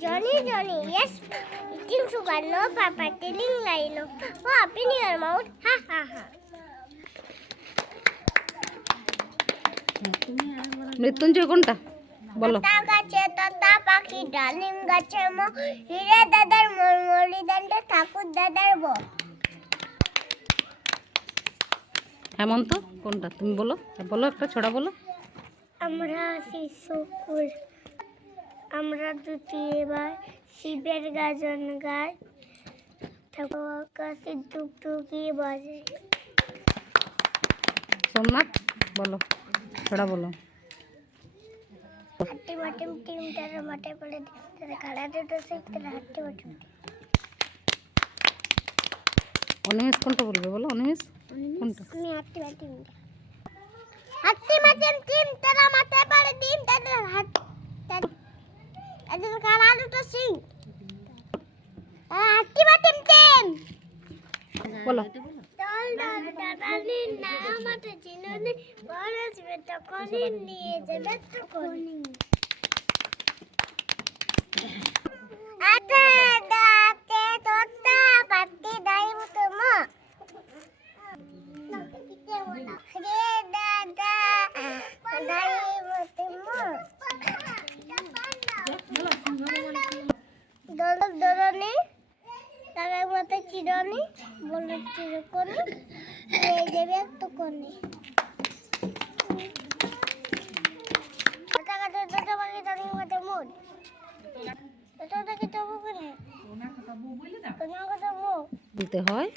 Johnny, yes. Eating sugar, no papa, telling lie, no. Oh, up in your mouth, ha ha ha. Mrityunjay কোনটা বলো? তোতা গাছে তোতা পাখি, ডালিম গাছে মো, হিরে দাদার মরমরি দণ্ডে ঠাকুর দাদার বউ। হেমন্ত কোনটা তুমি বলো, বলো একটা ছড়া বলো। আমরা শিশুকুল, আমরা দুটি এবার শিবের গাজন গাই, ঠাকুর আকাশে টুকটুকি বাজে। সোমনাথ বলো, ছড়া বলো। হাট্টি মাটিম টিম তারা মাঠে পড়ে তারা খাড়া দুটো শিখ তারা হাট্টি মাটিম। অনিমেষ কোনটা বলবে বলো, অনিমেষ কোনটা? আমি হাট্টি মাটিম টিম তারা মাঠে পড়ে ডিম তাদের হাট তাদের খাড়া দুটো শিখ হাট্টি মাটিম টিম বলো। চল দাদালি না মাঠে চিনুনি বড় আসবে তখনই নিয়ে যাবে তখনই। আতে দাতে তোতা পাতি দাই মতম রে দাদা দাই মতম দল দলনি তার মতো চিরনি বলে চিরকনি নিয়ে যাবে একটা কনি। তোতা পাখি তাদের মতো মুড তোতা কি তবু কোনে তোমার কথা বলতে হয়